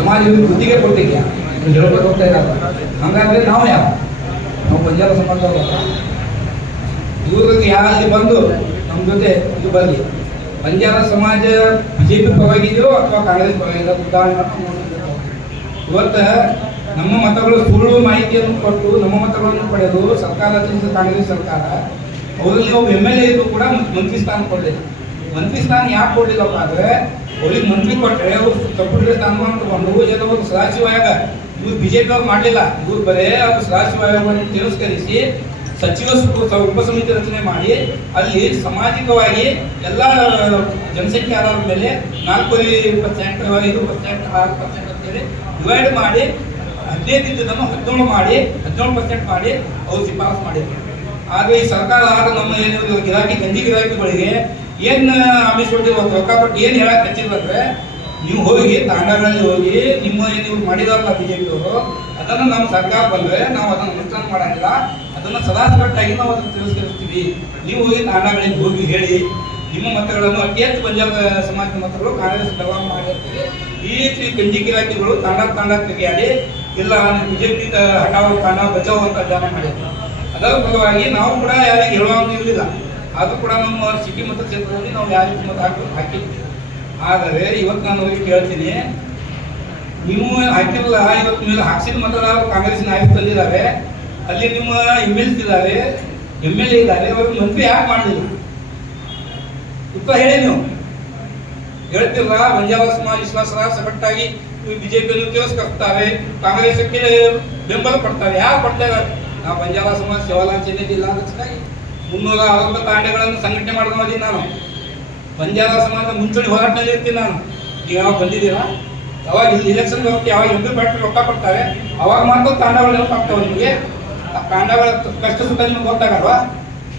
ಸಮಾಜದಲ್ಲಿ ಬುದ್ಧಿಗೆ ಕೊಟ್ಟಿದ್ಯಾ? ಹೇಳ್ಬೇಕು ಅಂತ ಇರಲ್ಲ ಹಂಗಾದ್ರೆ ನಾವು ಯಾವ ನಾವು ಬಂಜಾರ ಸಮಾಜದವರಲ್ಲ ದೂರದಿಂದ ಯಾರಲ್ಲಿ ಬಂದು ನಮ್ಮ ಜೊತೆ ಇದು ಬರಲಿ ಬಂಜಾರ ಸಮಾಜ ಬಿಜೆಪಿ ಪರವಾಗಿದೆಯೋ ಅಥವಾ ಕಾಂಗ್ರೆಸ್ ಪರವಾಗಿದೆಯೋ ಉದಾಹರಣೆ. ಇವತ್ತು ನಮ್ಮ ಮತಗಳು ಸುಳ್ಳು ಮಾಹಿತಿಯನ್ನು ಕೊಟ್ಟು ನಮ್ಮ ಮತಗಳನ್ನು ಪಡೆದು ಸರ್ಕಾರ ಕಾಂಗ್ರೆಸ್ ಸರ್ಕಾರ, ಅವರಲ್ಲಿ ಒಬ್ಬ ಎಂ ಎಲ್ ಎ ಇದ್ದು ಕೂಡ ಮಂತ್ರಿ ಸ್ಥಾನ ಕೊಡಲಿಲ್ಲ. ಮಂತ್ರಿ ಸ್ಥಾನ ಯಾಕೆ ಕೊಡ್ಲಿಲ್ಲಪ್ಪ ಅಂದ್ರೆ ಅವ್ರಿಗೆ ಮಂತ್ರಿ ಕೊಟ್ಟರೆ ಅವ್ರು ಕಪ್ಪುಡಿಗೆ ಸ್ಥಾನಮಾನ ತಗೊಂಡು ಏನೋ ಒಂದು ಸದಾಶಿವ ಆಯೋಗ ಇವ್ರು ಬಿಜೆಪಿ ಅವ್ರು ಮಾಡಲಿಲ್ಲ. ಇವ್ರು ಬರೇ ಅವ್ರು ಸದಾಶಿವ ಆಯೋಗವನ್ನು ತಿರಸ್ಕರಿಸಿ ಸಚಿವ ಉಪ ಸಮಿತಿ ರಚನೆ ಮಾಡಿ ಅಲ್ಲಿ ಸಾಮಾಜಿಕವಾಗಿ ಎಲ್ಲ ಜನಸಂಖ್ಯೆ ಆಧಾರದ ಮೇಲೆ ನಾಲ್ಕು ಪರ್ಸೆಂಟ್ ಐದು ಪರ್ಸೆಂಟ್ ಆರು ಪರ್ಸೆಂಟ್ ಅಂತೇಳಿ ಡಿವೈಡ್ ಮಾಡಿ ಹದಿನೈದು ಇದ್ದದನ್ನು ಹದಿನೇಳು ಮಾಡಿ, ಹದಿನೇಳು ಪರ್ಸೆಂಟ್ ಮಾಡಿ ಅವ್ರು ಶಿಫಾರಸು ಮಾಡಿದ್ರು. ಆದರೆ ಈ ಸರ್ಕಾರ ನಮ್ಮ ಏನು ಗಿರಾಕಿ, ಗಂಜಿ ಗಿರಾಕಿಗಳಿಗೆ ಏನ್ ಆಮಿಷ ಒಂದು ರೊಕ್ಕ ಕೊಟ್ಟು ಏನ್ ಹೇಳಕ್ ಹಚ್ಚಿದ್ರೆ ನೀವು ಹೋಗಿ ತಾಂಡಗಳಲ್ಲಿ ಹೋಗಿ ನಿಮ್ಮ ಏನು ಇವ್ರು ಮಾಡಿದಾರಲ್ಲ ಬಿಜೆಪಿ ಅವರು ಅದನ್ನ ನಮ್ಮ ಸರ್ಕಾರ ಬಂದ್ರೆ ನಾವು ಅದನ್ನು ಅನುಷ್ಠಾನ ಮಾಡಂಗಿಲ್ಲ. ಅದನ್ನ ಸದಾಸಗಟ್ಟಾಗಿ ನಾವು ಅದನ್ನು ತಿರಸ್ಕರಿಸ್ತೀವಿ. ನೀವು ಹೋಗಿ ತಾಂಡಗಳಿಗೆ ಹೋಗಿ ಹೇಳಿ. ನಿಮ್ಮ ಮತಗಳನ್ನು ಅತಿ ಹೆಚ್ಚು ಪಂಜಾಬ್ ಸಮಾಜದ ಮತಗಳು ಕಾಂಗ್ರೆಸ್ ಡಬಲ್ ಮಾಡಿರ್ತೀವಿ. ಈ ರೀತಿ ಗಂಜಿ ಗಿರಾಕಿಗಳು ತಾಂಡ ತಾಂಡ ತಿರುಗಾಡಿ ಇಲ್ಲ ಬಿಜೆಪಿ ಹಟಾವ್ ತಾಂಡ ಬಚಾವ್ ಅಂತ ಅಧ್ಯಯನ ಮಾಡಿದ್ರು ಅದರ ಫಲವಾಗಿ ನಾವು ಕೂಡ ಯಾರಿಗೆ ಹೇಳುವಂತ ಇರಲಿಲ್ಲ ಅದು ಕೂಡ ನಮ್ಮ ಸಿಟಿ ಮತ್ತು ಮತಕ್ಷೇತ್ರದಲ್ಲಿ ನಾವು ಯಾರಿಗೆ ಮತ ಹಾಕಿ ಹಾಕಿದ್ವಿ ಆದರೆ ಇವತ್ತು ನಾನು ಹೋಗಿ ಕೇಳ್ತೀನಿ. ನೀವು ಹಾಕಿಲ್ಲ, ಇವತ್ತು ನೀವು ಹಾಕ್ಸಿದ ಮತದಾರರು ಕಾಂಗ್ರೆಸ್ ನಾಯಕ ತಂದಿದ್ದಾರೆ. ಅಲ್ಲಿ ನಿಮ್ಮ ಎಂ ಎಲ್ ಇದ್ದಾರೆ ಎಂ ಎಲ್ ಎ ಇದ್ದಾರೆ ಅವರು ಮಂತ್ರಿ ಯಾಕೆ ಮಾಡಲಿಲ್ಲ? ಉತ್ತರ ಹೇಳಿ ನೀವು. ಹೇಳ್ತಿಲ್ಲ ಬಂಜಾರ ಸಮಾಜ ವಿಶ್ವಾಸರ ಸಗಟ್ಟಾಗಿ ಬಿಜೆಪಿಯನ್ನು ತಿರಸ್ಕರಿಸ್ತಾರೆ ಕಾಂಗ್ರೆಸ್ಗೆ ಬೆಂಬಲ ಪಡ್ತಾರೆ ಯಾರು ಇದ್ದಾರೆ? ನಾವು ಪಂಜಾಬ ಸಮಾಜ ಸೇವಾಲಾಂಚನೆ ಜಿಲ್ಲಾ ರಚನೆಯಾಗಿ ಮುನ್ನೂರ ಅರವತ್ತು ತಾಂಡೆಗಳನ್ನು ಸಂಘಟನೆ ಮಾಡಿದೀನಿ ನಾನು. ಬಂಜಾರ ಸಮಾಜ ಮುಂಚೂಣಿ ಹೋರಾಟದಲ್ಲಿ ಇರ್ತೀನಿ ನಾನು. ನೀವು ಯಾವಾಗ ಬಂದಿದ್ದೀರಾ ಯಾವಾಗ ಇಲೆಕ್ಷನ್ ಬರುತ್ತೆ ಯಾವಾಗ ಎಂ ಪಿ ರೊಕ್ಕ ಕೊಡ್ತಾರೆ? ಅವಾಗ ಮಾತ್ರ ತಾಂಡಗಳು ಆಗ್ತಾವೆ ನಿಮಗೆ? ಆ ತಾಂಡಗಳ ಕಷ್ಟ ಸುಖ ನಿಮ್ಗೆ ಗೊತ್ತಾಗಲ್ವಾ?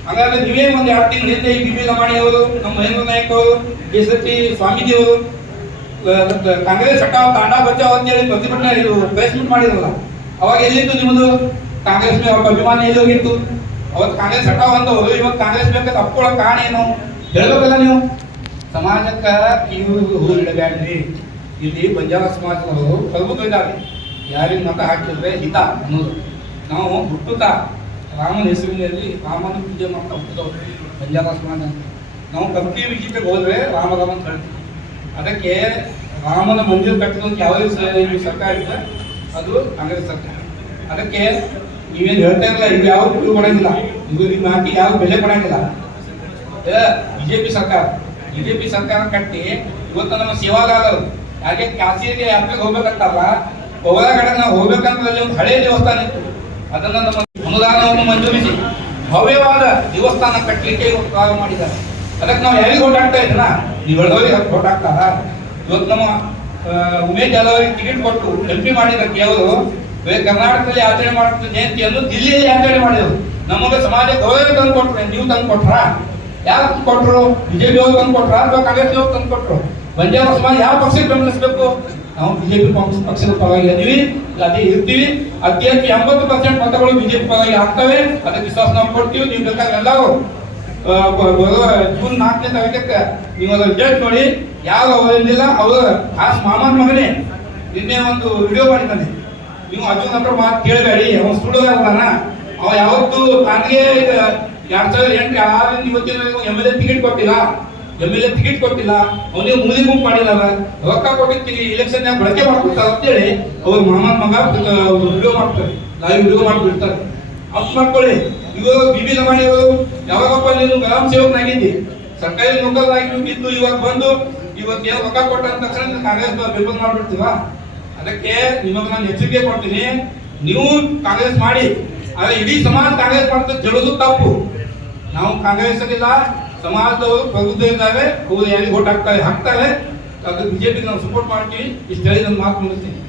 ಹಾಗಾದ್ರೆ ನೀವೇ ಒಂದು ಎರಡು ತಿಂಗಳ ಹಿಂದೆ ಈ ಬಿ ಪಿ ಲಮಾಣಿ ಅವರು ನಮ್ಮ ಮಹೇಂದ್ರ ನಾಯಕ್ ಅವರು ಕೇಸರಿ ಸ್ವಾಮೀಜಿ ಅವರು ಕಾಂಗ್ರೆಸ್ ಹಠಾವ್ ತಾಂಡ ಬಚಾವ್ ಅಂತೇಳಿ ಪ್ರತಿಭಟನೆ ಪ್ಲೇಸ್ಮೆಂಟ್ ಮಾಡಿರಲ್ಲ. ಅವಾಗ ಎಲ್ಲಿತ್ತು ನಿಮ್ಮದು? ಕಾಂಗ್ರೆಸ್ ಅಭಿಮಾನ ಎಲ್ಲಿ ಹೋಗಿತ್ತು? ಅವತ್ತು ಕಾಂಗ್ರೆಸ್ ಹಠ ಒಂದು, ಇವತ್ತು ಕಾಂಗ್ರೆಸ್ ಬೇಕಾದ ಅಪ್ಕೊಳ್ಳೋ ಕಾರಣ ಏನು? ಹೇಳ್ಬೇಕಲ್ಲ ನೀವು. ಸಮಾಜಕ್ಕೆ ಇವರು ಹೂ ಇಡಬೇಡ್ರಿ. ಇಲ್ಲಿ ಬಂಜಾರ ಸಮಾಜದವರು ಪ್ರಭುತ್ವ ಇದ್ದಾರೆ ಯಾರಿಗೆ ಮತ ಹಾಕಿದ್ರೆ ಹಿತ ಅನ್ನೋದು. ನಾವು ಹುಟ್ಟುತ್ತಾ ರಾಮನ ಹೆಸರಿನಲ್ಲಿ ರಾಮನ ಪೂಜೆ ಮಾಡ್ತಾ ಹುಟ್ಟಿದವರು ಬಂಜಾರ ಸಮಾಜ. ನಾವು ಕಲ್ಕಿ ವಿಜಿಟಿಗೆ ಹೋದ್ರೆ ರಾಮರಾಮನ್ ಅಂತ ಅದಕ್ಕೆ ರಾಮನ ಮಂದಿರ ಕಟ್ಟಿದಂತ ಯಾವ ಸರ್ಕಾರ ಇದೆ? ಅದು ಕಾಂಗ್ರೆಸ್ ಸರ್ಕಾರ. ಅದಕ್ಕೆ ನೀವೇನು ಹೇಳ್ತಾ ಇರಲ್ಲ, ಇದು ಯಾವ ಇದು ಕೊಡಂಗಿಲ್ಲ. ಇದು ನಿಮ್ಮ ಹಾಕಿ ಯಾವ ಬೆಲೆ ಕೊಡಂಗಿಲ್ಲ. ಬಿಜೆಪಿ ಸರ್ಕಾರ ಬಿಜೆಪಿ ಸರ್ಕಾರ ಕಟ್ಟಿ ಇವತ್ತು ನಮ್ಮ ಸೇವಾಲಾಲರು ಯಾಕೆ ಕಾಶಿಗೆ ಯಾತ್ರೆಗೆ ಹೋಗ್ಬೇಕಂತಲ್ಲ ಕಡೆ ನಾವು ಹೋಗ್ಬೇಕಂತ ಒಂದು ಹಳೆಯ ದೇವಸ್ಥಾನ ಇತ್ತು. ಅದನ್ನ ನಮ್ಮ ಅನುದಾನವನ್ನು ಮಂಜೂರಿಸಿ ಭವ್ಯವಾದ ದೇವಸ್ಥಾನ ಕಟ್ಟಲಿಕ್ಕೆ ಇವತ್ತು ಪ್ರಾರಂಭ ಮಾಡಿದ್ದಾರೆ. ಅದಕ್ಕೆ ನಾವು ಯಾರಿಗೆ ಓಟ್ ಹಾಕ್ತಾ ಇದ್ದೀನ ನೀವು ಹೇಳೋರಿಗೆ ಓಟ್ ಹಾಕ್ತಾರ ಇವತ್ತು ನಮ್ಮ ಉಮೇಶ್ ಜಾಧವ್ ಟಿಕೆಟ್ ಕೊಟ್ಟು ಎಂ ಪಿ ಮಾಡಿದ್ದಕ್ಕೆ ಕರ್ನಾಟಕದಲ್ಲಿ ಆಚರಣೆ ಮಾಡುವಂತ ಜಯಂತಿಯನ್ನು ದಿಲ್ಲಿಯಲ್ಲಿ ಆಚರಣೆ ಮಾಡಿದ್ರು ನಮಗೆ ಸಮಾಜ ಗೌರವ ತಂದು ಕೊಟ್ರೆ ನೀವು ತಂದು ಕೊಟ್ರಾ? ಯಾರು ತಂದು ಕೊಟ್ರು? ಬಿಜೆಪಿ ಅವರು ತಂದು ಕೊಟ್ರ ಅಥವಾ ಕಾಂಗ್ರೆಸ್ ಅವರು ತಂದು ಕೊಟ್ರು? ಬಂಜಾರ ಸಮಾಜ ಯಾವ ಪಕ್ಷಕ್ಕೆ ಬೆಂಬಲಿಸಬೇಕು? ನಾವು ಬಿಜೆಪಿ ಪಕ್ಷದ ಪರವಾಗಿ ಅದೀವಿ ಅದೇ ಇರ್ತೀವಿ. ಅತಿ ಹೆಚ್ಚು ಎಂಬತ್ತು ಪರ್ಸೆಂಟ್ ಮತಗಳು ಬಿಜೆಪಿ ಪರವಾಗಿ ಆಗ್ತವೆ. ಅದಕ್ಕೆ ವಿಶ್ವಾಸ ನಾವು ಕೊಡ್ತೀವಿ. ನೀವು ಬೇಕಾದ್ರೆ ಎಲ್ಲರೂ ಆ, ಜೂನ್ ನಾಲ್ಕನೇ ತಾರೀಕಕ್ಕೆ ನೀವು ಅದರ ರಿಸಲ್ಟ್ ನೋಡಿ ಯಾವ ಅವರಿಲ್ಲ ಅವರು ಖಾಸ್ ಮಾಮನ್ ಮಗನೇ ನಿನ್ನೆ ಒಂದು ವಿಡಿಯೋ ಮಾಡಿದ್ದಾನೆ. ನೀವು ಅರ್ಜುನ್ ಹತ್ರ ಮಾತು ಕೇಳಬೇಡಿ, ಅವನು ಸುಳ್ಳುಗಾರನ ಅವ ಯಾವತ್ತು ತನಗೆ ಎರಡ್ ಸಾವಿರದ ಎಂಟು ಇವತ್ತಿನ ಎಂ ಎಲ್ ಎ ಟಿಕೆಟ್ ಕೊಟ್ಟಿಲ್ಲ. ಎಂ ಎಲ್ ಎ ಟಿಕೆಟ್ ಕೊಟ್ಟಿಲ್ಲ. ಅವನಿಗೆ ಮುಂದಿನ ಗುಂಪು ಮಾಡಿಲ್ಲ ರೊಕ್ಕ ಕೊಟ್ಟಿರ್ತೀವಿ ಇಲೆಕ್ಷನ್ ಬಳಕೆ ಮಾಡ್ಕೊಡ್ತಾರ ಅಂತೇಳಿ ಅವ್ರ ಮಾಮನ ಮಗ ವಿಡಿಯೋ ಮಾಡ್ತಾರೆ ಲೈವ್ ವಿಡಿಯೋ ಮಾಡ್ಬಿಡ್ತಾರೆ ಅಪ್ ಮಾಡ್ಕೊಳ್ಳಿ. ಇವಾಗ ಬಿಬಿ ಲಮಾಣಿ ಅವರು ಯಾವಾಗಪ್ಪ ನೀನು ಗ್ರಾಮ ಸೇವಕನಾಗಿದ್ದಿ? ಸರ್ಕಾರಿ ನೌಕರನಾಗಿ ಇದ್ದು ಇವಾಗ ಬಂದು ಇವತ್ತು ಏನು ರೊಕ್ಕ ಕೊಟ್ಟ ತಕ್ಷಣ ಕಾಂಗ್ರೆಸ್ ಬೆಂಬಲ ಮಾಡ್ಬಿಡ್ತೀವ? ಅದಕ್ಕೆ ನಿಮಗೆ ನಾನು ಎಚ್ಚರಿಕೆ ಕೊಡ್ತೀನಿ. ನೀವು ಕಾಂಗ್ರೆಸ್ ಮಾಡಿ. ಆದ್ರೆ ಇಡೀ ಸಮಾಜ ಕಾಂಗ್ರೆಸ್ ಮಾಡ್ತದೆ ಹೇಳೋದು ತಪ್ಪು. ನಾವು ಕಾಂಗ್ರೆಸ್ ಇಲ್ಲ ಸಮಾಜದವರು ಪ್ರಬುದ್ಧ ಇದ್ದಾರೆ. ಅವರು ಯಾರಿಗೆ ಓಟ್ ಹಾಕ್ತಾರೆ ಹಾಕ್ತಾರೆ. ಅದು ಬಿಜೆಪಿ ನಾವು ಸಪೋರ್ಟ್ ಮಾಡ್ತೀವಿ. ಇಷ್ಟು ನನ್ನ ಮಾತು ಮುಗಿಸ್ತೀನಿ.